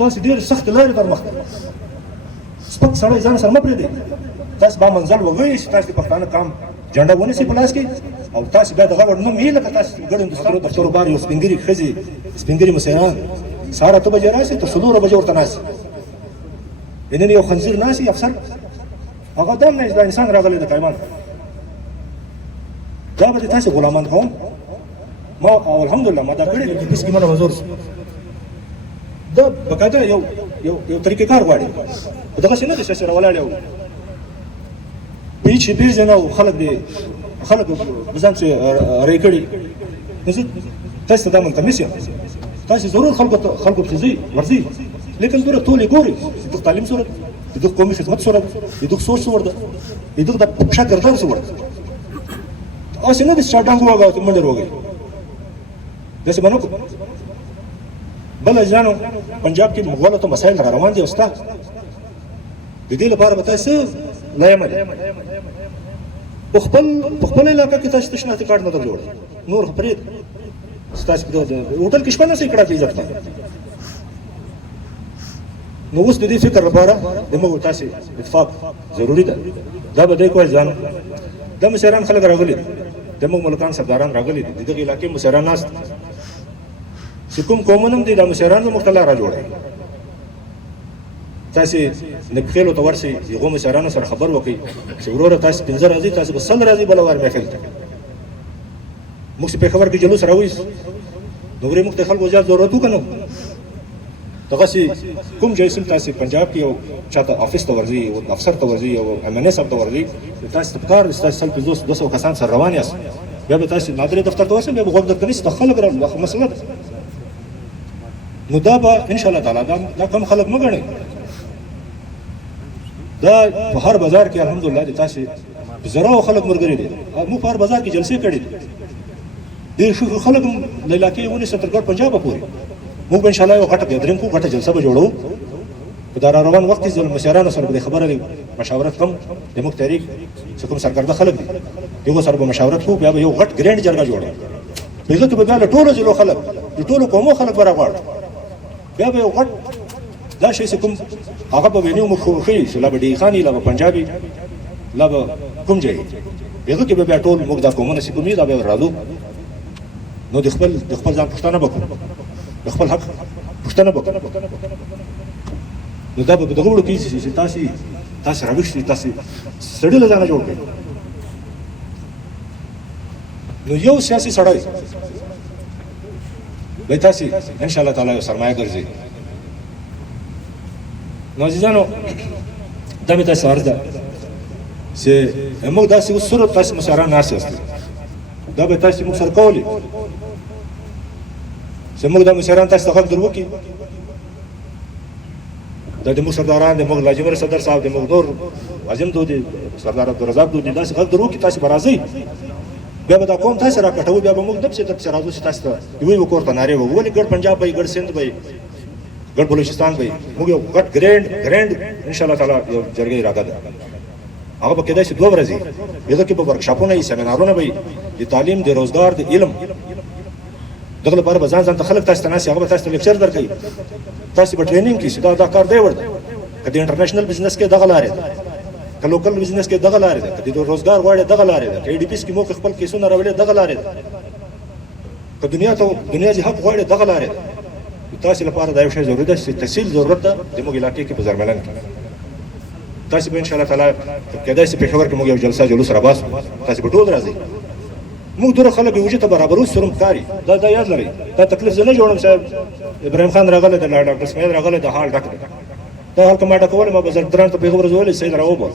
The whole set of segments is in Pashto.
تاسې ډېرې سختې لارې در مخ سپک سړی ځان سره مه پرېږدئ تاسې با منزل وګورئ چې تاسې د پښتانه قام جنډه ونیسئ په لاس کې او تاسې بیا د غوړ نوم یې لکه تاسې ګډ هندوستان دفترو بار یو سپین ږیري ښځې سپین ږیري مسیحیان سهار 8 بجې راشي تر 4 بجې ورته ناست نن یو خنزیر ناست افسر هغه دم نه دا انسان راغلی د کایمان دا به تاسې غلامان کوم ما او الحمدلله ما دا کړی د پیس کې مله وزور دا بقاعده یو طریقې کار غواړي دغسې نه دی چې سره ولاړ یو پیچې پیژنه او خلک بزن چې رای کړي نو زه تاسې ته دا ملتمس یم تاسې ضرور خلکو پسې ځئ ورځئ لیکن دوره ټول یې ګورئ چې دغه تعلیم صورت د دغه قومي خدمت صورت د دغه سوچ صورت ده د دغه د شاګردان صورت هسې نه دی چې چا ډنګ ووهه او منډې ووهئ داسې به نه کړو بل اجرانو پنجاب کې مغولو ته مسایل را روان دي او ستا د دې لپاره به تاسې لا عمل په خپل علاقه کې تاسو تشناتي کارت نه در جوړ نور خو پرېږده ستاسې په هوټل کې شپه نه سئ کړه په عزت باندې نو اوس د دې فکر لپاره زموږ تاسې اتفاق ضروري ده دا به دی کوی ځان دا مشران خلک راغلي دي زموږ ملکان سرداران راغلي دي د دغې علاقې مشران ناست چې کوم قومونه هم دي دا مشران به موږ ته لاره جوړوي تاسې نبخیلو ته ورشئ د هغو مشرانو سره خبر وکړئ چې وروره تاسې 15 راځئ تاسې به 100 راځئ بله وار محفل ته موږ چې پېښور کې جلوس راوایست نو ورې موږ ته خلکو زیات ضرورت وکړو دغسې کوم ځای سم تاسې پنجاب کې یو چاته افیس ته ورځئ یو افسر ته ورځئ یو MNA صاحب ته ورځئ تاسې ته پکار دي چې تاسې 150-200 کسان سره روان یاست بیا به تاسې نادرې دفتر ته ورشئ بیا به غوږ درته نیسي د خلک را مسله ده نو دا به انشاءالله تعالی دا کم خلک مه ګڼئ دا په هر بازار کې الحمدلله د تاسې زراو خلک ملګري دي موږ په هر بازار کې جلسې کړي دي ډېر ښه خلک هم له علاقې ونیسه تر ګډ پنجابه پورې موږ به انشاءالله یو غټه ګیدرینګ کوو غټه جلسه به جوړو په دا را روان وخت کې زه له مشرانو سره به د خبره مشاورت کوم د موږ تحریک چې کوم سرګرده خلک دي دغو سره به مشاورت کوو بیا به یو غټ ګرینډ جرګه جوړو په هغه کې به بیا له ټولو ضلعو خلک د ټولو قومو خلک به راغواړو بیا به یو غټ دا شی چې کوم هغه به وینو موږ ښیي چې لا به ډیخاني لا به پنجابي لا به کوم ځای هغه کې به بیا ټول موږ دا قومونه چې کوم دي دا به راځو نو د خپل ځان پوښتنه به کوو د خپل حق پوښتنه به کوو نو دا به په دغه وړو کې چې تاسې راویښ شئ تاسې سړي له ځانه جوړ کړئ نو یو سیاسي سړی به تاسې انشاءالله تعالی یو سرمایه ګرځئ نو عزیزانو دا مې تاسې عرض ده چې موږ داسې اوس صرف تاسې مشران ناست یاست دا به تاسې موږ سره کولی چې موږ دا مشران تاسې ته غږ در وکړي دا د موږ سرداران د موږ لاجمر صدر صاحب د موږ نور عظیم دودي سردار عبدالرزاق دودي داسې غږ در وکړي تاسې به راځئ بیا به دا قوم تاسې را کټوو بیا به موږ دپسې راځو چې تاسې ته یوې کور ته نارې ووهو ولې ګډ پنجاب به وي ګډ سند به وي ګډ بلوچستان به وي موږ یو ګډ ګرینډ انشاءالله تعالی یو جرګه اراده ده هغه به کېدای شي 2 ورځې هغه کې به ورکشاپونه وي سیمینارونه به وي د تعلیم د روزګار د علم دغه لپاره به ځان ته خلک تاسې ته ناستي هغه به تاسې ته لیکچر درکوي تاسې به ټریننګ کړي چې دا کار دی ورته که د انټرنیشنل بزنس کې دغه لارې ده که لوکل بزنس کې دغه لارې ده که د روزګار غواړې دغه لارې ده که ADPs کې موږ خپل کیسونه راولې دغه لارې ده که دنیا جې حق غواړې دغه لارې ده تاسې لپاره دا یو شی ضروري ده چې تحصیل ضرورت ده زموږ علاقې کې په زرملن کې تاسې به انشاءالله تعالی کېدای شي پېښور کې موږ یو جلسه جلوس راباسو تاسې به ټول راځئ موږ دوره خلک یو وجود ته برابرو سره ښکاري دا یاد لرئ دا تکلیف زه نه جوړم صاحب ابراهیم خان راغلی دی ډاکټر اسماعیل راغلی د حال ډک دی دا حال که ما ډکولی ما به زردران ته په هغه ورځ ویلې سید راوباس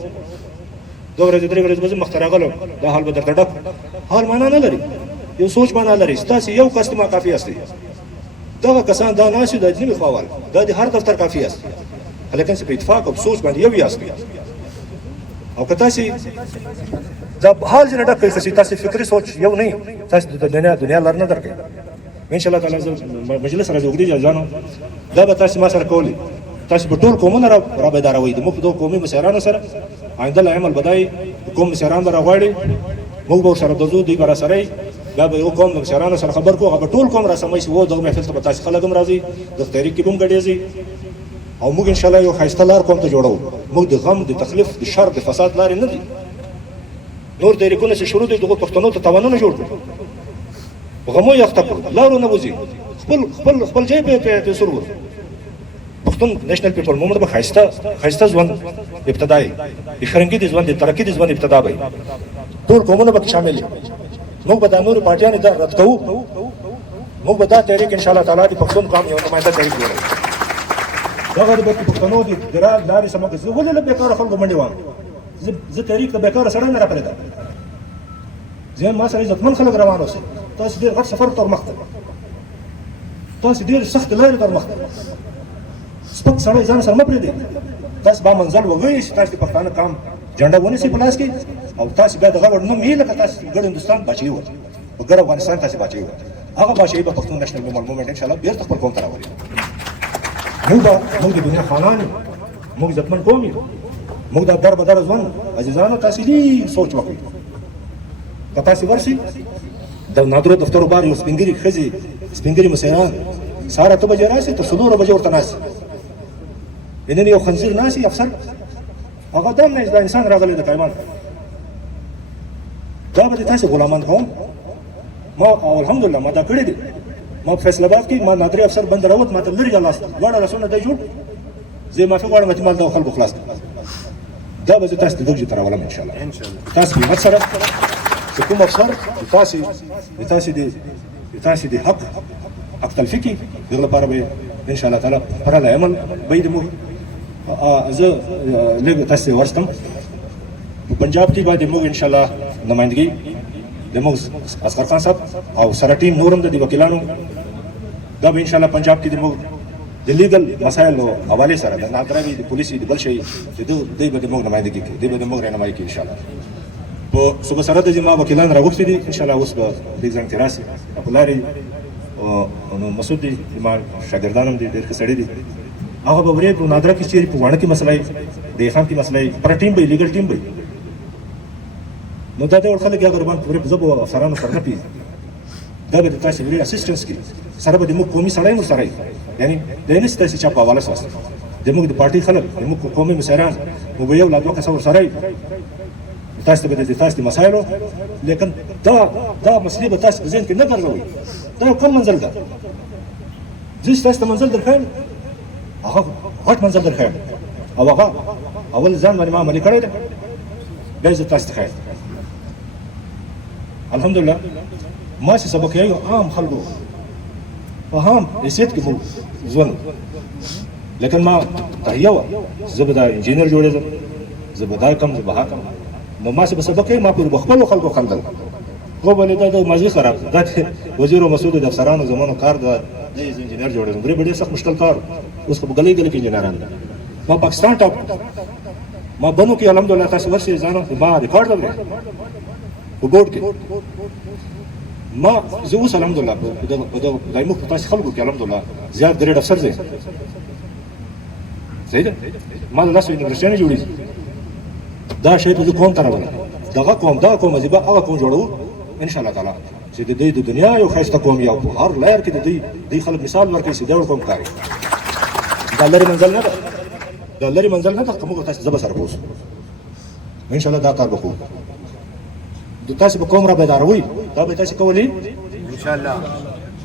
2 ورځې 3 ورځې به زه مخته راغلم دا حال به درته ډک حال معنا نه لري یو سوچ معنا لري ستاسې یو کس ته ما کافي هستئ دغه کسان دا ناست د اجنبي خواوال دا د هر دفتر کافي است لیکن په اتفاق او سوچ باندې یو یاست او که تاسې دا حال ځینې ډک کړئ چې تاسې فکري سوچ یو نه تاسې د دنیا لار نه درکوئ انشاءالله تعالی زه مجلس راځي اوږدې جلسانو دا به تاسې ما سره کولی تاسې به ټول قومونه را بیداروئ د موږ په دغو قومي مشرانو سره آینده له عمل بدای کوم مشران به راغواړي موږ به ورسره د ځو دوی به راسره وي بیا به یو قوم د مشرانو سره خبر کوو هغه به ټول قوم راسموي چې و دغه محفل ته به تاسې خلک هم راځئ دغه تحریک کې به هم ګډېږئ او موږ ان شاء الله یو ښایسته لار کوم ته جوړو. موږ د غم د تخلیف د شر د فساد لارې نه دي. نور تحریکونه چې شروع دي دغو پښتنو ته تاوانونه جوړ کړي، په غمو یې اخته کړو، لارو نه وځي، خپل ځای په سور ور پښتون نېشنل پیپل مومنټ به ښایسته ژوند ابتدایي د فرهنګي د ژوند د ترقي د ژوند ابتدا به ټول قومونه پکې شامل دي. موږ به دا نورې پارټیانې دا رد کوو. موږ به دا تحریک ان شاء الله تعالی د پښتون قوم یو نماینده تحریک جوړوو. دغه د پښتنو د لارې سمه زه ولې له بېکاره خلکو منډې وهم؟ زه تحریک ته بېکاره سړی نه راپرېږدم. زه ما سره عزتمن خلک روان اوسئ. تاسو ډېر غټ سفر تر مخ ته، تاسو ډېر سخت لارې تر مخ ته، سپک سړی ځان سره مه پرېږدئ. تاسو به منزل وګورئ چې تاسو د پښتانه قام جنډه ونیسئ په لاس کې او تاسو بیا دغه وړ نه مې لکه تاسو ګډ هندوستان باچایي وه، په ګډ افغانستان تاسو باچایي وه. هغه باچایي به پښتون نېشنل مومنټ انشاءالله بېرته خپل قوم ته راولي. موږ د دنیا خانان یو، موږ عزتمن قوم یو، موږ دا در بدر ژوند عزیزانو تاسو لږ سوچ وکړئ. که تاسو ورشئ د نادرو دفترو بار یو سپین ږیري ښځې سپین ږیري مسیحیان سهار 8 بجې راشي تر 4 بجې ورته ناست نن یو خنزیر ناست افسر هغه دم نه دا انسان راغلی د کایمان دا به تاسو غلامان کوم. ما الحمدلله ما دا کړی دي. ما په فیصل آباد کې ما نادري افسر بند راوت ما ته لري لاس دواړه لاسونه دی جوړ زه معافي غواړم چې مال دا خلکو خلاص دا به تاسو ته درجه تر اولم ان شاء الله تاسو به سره چې کوم افسر تاسو دي حق تلفيكي دغه لپاره به ان شاء الله تعالی پر عمل بيد مو زه لږ تاسو ورستم په پنجاب کې باندې مو ان شاء الله نمائندګي د مو اصغر خان صاحب او سره ټیم نورم د وکیلانو دا به ان شاء الله پنجاب کې د مو د لیګل مسایلو حواله سره د نادري د پولیسي د بل شي د دوی به د مو نمائندګي کې د به د مو رهنمایي کې ان شاء الله په صبح سره د جما وکیلان راغوښتي دي ان شاء الله اوس به د ځان تراسي په لاري او مسعود دي ما شاګردانم دي ډېر کسړي دي هغه به ورې په نادره کې چیرې په وانه کې مسلې د خان کې مسلې پر ټیم به لیګل ټیم به نو دا د خلک هغه روان پورې په ځبو افسرانو سره نه پی دا به تاسو ویل اسسټنس کې سره به د مو قومي سړی مو سره یعنی د نس تاسو چا په حواله سره د مو د پارټي خلک د مو قومي مسایران مو به یو لا دوه کسور سره تاسو به د تاسو مسایلو لیکن دا مسلې به تاسو ځین کې نه ګرځوي دا کوم منزل ده زه تاسو منزل درخم هغه غټ منزل درخم او هغه اول ځان باندې ما عملي کړی ده بیا زه تاسو ته الحمدلله ما چې سبق یې عام خلکو فهم یې کې مو ځون لیکن ما تهیه زه به دا انجینر جوړېږم زه به دا کوم زه به حاکم نو ما چې سبق یې ما پر خپل خلکو خندل خو بلې دا مازی خراب دا وزیر مسعود د افسرانو زمونو کار دا د انجینر جوړېږم ډېر سخت مشکل کار اوس په غلې کې انجینران ما پاکستان ټاپ ما بنو کې الحمدلله تاسو ورسې ځانو ما ریکارډ لرم په بورډ کې ما زه اوس الحمدلله په دایمو په تاسو خلکو کې الحمدلله زیات ګریډ افسر زه صحیح ده ما د لاسو یونیورسيټي جوړې دا شی په کوم طرف دغه کوم ازبا هغه کوم جوړو ان شاء الله تعالی چې د دې د دنیا یو خاصه قوم یو هر لار کې د دې خلک مثال ورکړي چې دا کوم کوي دا لري منزل نه ده کوم تاسو زبر سره پوس ان شاء الله دا کار وکړو د تاسو په کوم را بیداروي دا به تاسو کولی ان شاء الله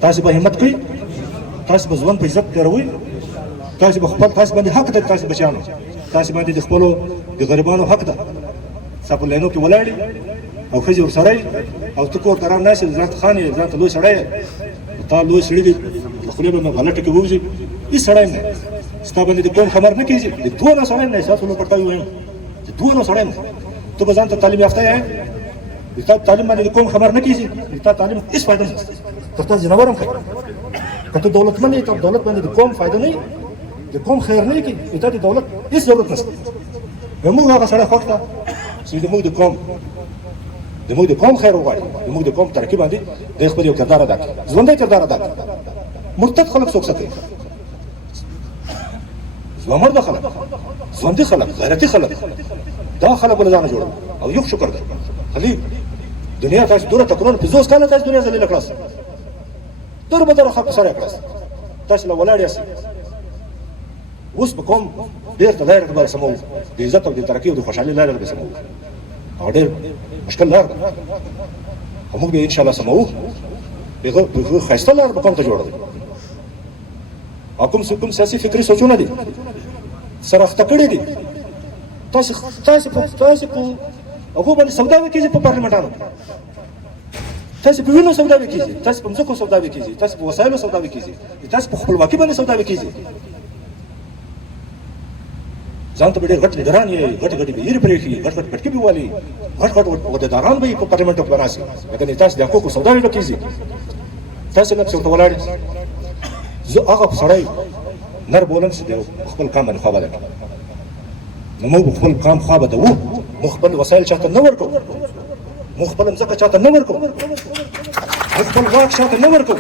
تاسو به همت کوي تاسو به ځوان په عزت کوي تاسو به خپل تاسو باندې حق ده تاسو بچانو تاسو باندې د خپل د غریبانو حق ده تاسو لینو کې ولاړی او خځې ورسره او ته کور درام ناشې ځات خانې ځات لوی سړی ته لوی سړی دی خو له به غلطه کې ووځي هیڅ سړی نه ستا باندې د کوم خبر نه کیږي د دوه نه سړی نه تاسو نو پټای وایي د دوه نه سړی نه ته به ځان ته تعلیم یافته یې د تعلیم باندې کوم خبر نه کیږي د تعلیم هیڅ فائدہ نه تاسو جنورم کوي کته دولت باندې ته دولت باندې کوم فائدہ نه د کوم خیر نه کی ته د دولت هیڅ ضرورت نشته موږ هغه سره وخت چې موږ د کوم خیر وغواړي موږ د کوم ترکیب باندې د خپل یو کردار ادا کړو ژوندۍ کردار ادا کړو مرتد خلک څوک ساتي زمرد خلک ژوندۍ خلک غیرتي خلک دا خلک بل ځان جوړ او یو شکر ده خلی دنیا تاسو دوره تکرون په زوس کاله تاسو دنیا زلیل کړاس دور به دره خلک سره کړاس تاسو له ولاړ یاست اوس به کوم بیرته لاره به سمو د عزت او د ترقۍ او د خوشحالۍ لاره به سمو هغه ډېر مشکل لار ده خو موږ به انشاءالله سمو هغه ښایسته لار به کوم ته جوړوو او کوم سیاسي فکري سوچونه دي سره اخته کړي دي تاسو په هغو باندې سوداوي کېږي په پارلمنټانو تاسو په وینو سوداوي کېږي تاسو په مځکو سوداوي کېږي تاسو په وسایلو سوداوي کېږي تاسو په خپلواکۍ باندې سوداوي کېږي ځان ته به ډېر غټ لیډران یې غټې بهیرې پرېښي غټ پټکي به والي غټ عهدهداران به یې په پارلمنټو کې به ناست وي لکه تاسو د حقوقو سوداوي به کېږي تاسو لپسې ورته ولاړ زه هغه سړی نر بولم چې د خپل قام باندې خوا بده نو موږ خپل قام خوا بدوو موږ خپل وسایل چاته نه ورکوو موږ خپله مځکه چاته نه ورکوو موږ خپل واک چاته نه ورکوو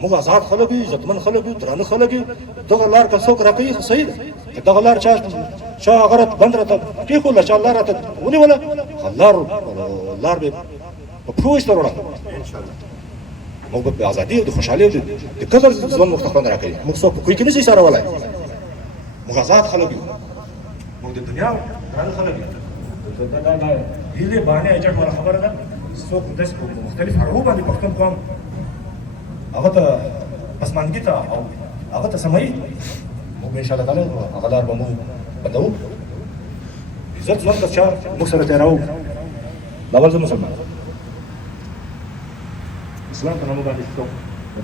موږ آزاد خلک یو عزتمن خلک یو درانه خلک یو دغه لار که څوک راکوي خو صحیح ده که دغه لار چا هغه راته بند راته پرېښوله چا لار راته ونیوله لار به په پښو ایسته وړه موږ به د ازادۍ او د خوشحالۍ او د قدر ژوند موږ ته خوند راکوي موږ څوک په کوی کې نه شي ایسارولی موږ آزاد خلک یو موږ د دنیا درانه خلک یو دا هیلې بهانې اجنټ والا خبره ده څوک داسې په مختلف اړخو باندې پښتون قوم هغه ته پسماندګي ته او هغه ته سموي موږ به انشاءالله تعالی هغه لار به موږ بدوو عزت ژوند که چا موږ سره تېروو دا اول زه مسلمان اسلام په نامه باندې څوک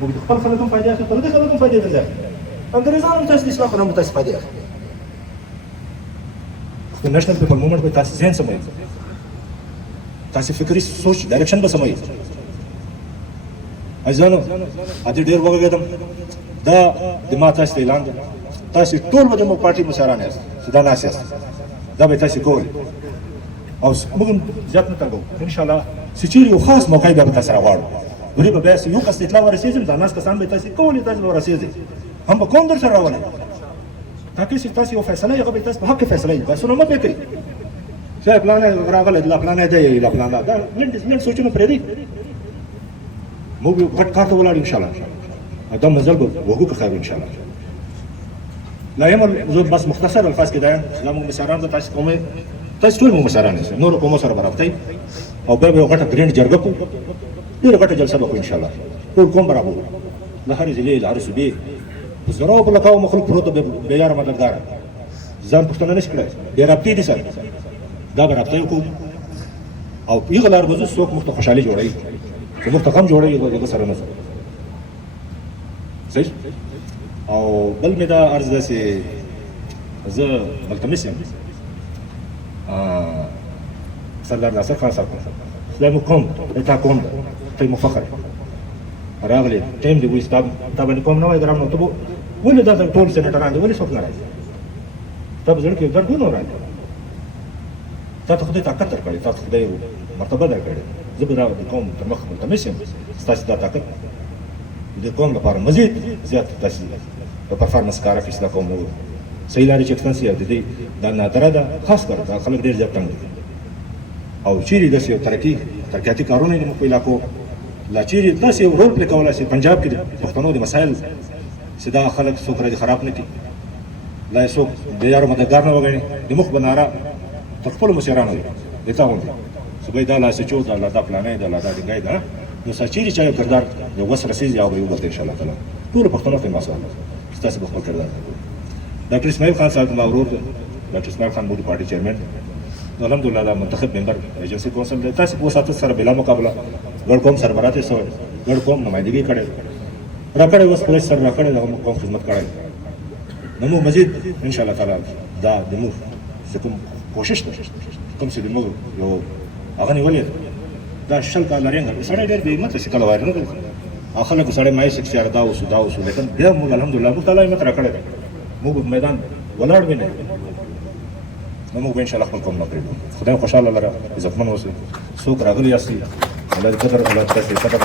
موږ د خپل خلک هم فایدې اخلي پردي خلک هم فایدې درځي انګریزان هم تاسو د اسلام په نامه تاسو فایدې اخلي د نېشنل پیپل موومنټ به تاسو ذهن سموي تاسو فکري سوچ ډایرکشن به سموي عزیزانو ادي ډېر وغږېدم دا د ما تاسو ته اعلان ده تاسو ټول به زموږ پارټي مشران یاست چې دا ناست یاست دا به تاسو کوئ او موږ زیات نه تګو انشاءالله چې چیرې یو خاص موقع به تاسو راغواړو ولې به بیا یو کس اطلاع ورسېږي دا ناست کسان به تاسو کولی تاسو به ورسېږئ هم به کوم در سره راولئ تاکي چې تاسو یو فیصله هغه به تاسو په حق فیصله وي بحثونه مه پرې کوئ چې پلان راغلی لا پلان دی لا پلان دا لنډ سوچونه پرېږدئ موږ یو غټ کار ته ولاړ انشاءالله دا منزل به وګو که خیر انشاءالله لا یم زه بس مختصر الفاظ کې دا زموږ مشران به تاسو کومې تاسو ټول موږ مشران یاست نورو قومو سره به رابطه او بیا به یو غټه ګرینډ جرګه کوو ډېره غټه جلسه به کوو انشاءالله ټول قوم به راغلو له هرې ضلعې له هرې صوبې په زرو په لکاو مخلوق پروت دی بې یاره مددګاره ځان پوښتنه نه شي کړی بې رابطې دي سره دا به رابطه وکړو او په هغه لار به ځو څوک موږ ته خوشحالي جوړوي چې موږ ته غم جوړوي هغه سره نه ځو صحیح او بل مې دا عرض ده چې زه ملتمس یم سردار ناصر خان صاحب دا مو قوم دی تا قوم ده ته مو فخر راغلی ټایم دی وایي ستا باندې قوم نه وایي ګرام نو ته به ولې دا ټول سینیټران دي ولې څوک نه راځي ستا په زړه کې درد ونه راځي تا ته خدای طاقت درکړی تا ته خدای مرتبه درکړې زه به دا د قوم تر مخ ملتمس یم ستاسې دا طاقت د قوم لپاره مزید زیات تاسې په پرفارمنس کار اخیسته قوم صحیح لارې چې اکسپنس یې د دې دا نادره ده خاص کر دا خلک ډېر زیات تنګ دي او چیرې داسې یو ترقیاتي کارونه دي په علاقو لا چیرې داسې یو رول پلی کولی شي پنجاب کې د پښتنو د مسایل چې دا خلک څوک را دي خراب نه کړي لا یې څوک د یارو مددګار نه وګڼي د مخ به ناره تر خپلو مشرانو دی د تا غوندې چې بهی دا لاسې چو دا دا پلانی دا دا ډینګی ده نو ستا چیرې چا یو کردار یو وس رسېږي او به یې وګټي انشاءالله تعالی ټولو پښتنو ته یې مسؤل ستاسې به خپل کردار ډاکټر اسماعیل خان صاحب زما ورور دی ډاکټر اسماعیل خان مودي پارټي چیرمن نو الحمدلله دا منتخب ممبر ایجنسي کونسل دی تاسې په وساتو سره بلا مقابله ګډ قوم سربراہ ته سوی ګډ قوم نمایندګي کړې راکړې اوس پولیس سره راکړې د قوم خدمت کړی نو موږ مزید انشاءالله تعالی دا د موږ چې کوم کوشش ده کوم چې د موږ یو هغه نیولې ده دا شل کاله رنګ سړی ډېر بې همته شي کله وایي نه او خلکو سړی مایوس شي چې یاره دا اوسو لیکن بیا موږ الحمدلله موږ تعالی همت راکړی دی موږ په میدان ولاړ وي نه نو موږ به انشاءالله خپل قوم نه پرېږدو خدای خوشحاله لره عزتمن اوسئ څوک راغلي یاستئ الله دې قدر الله دې قدر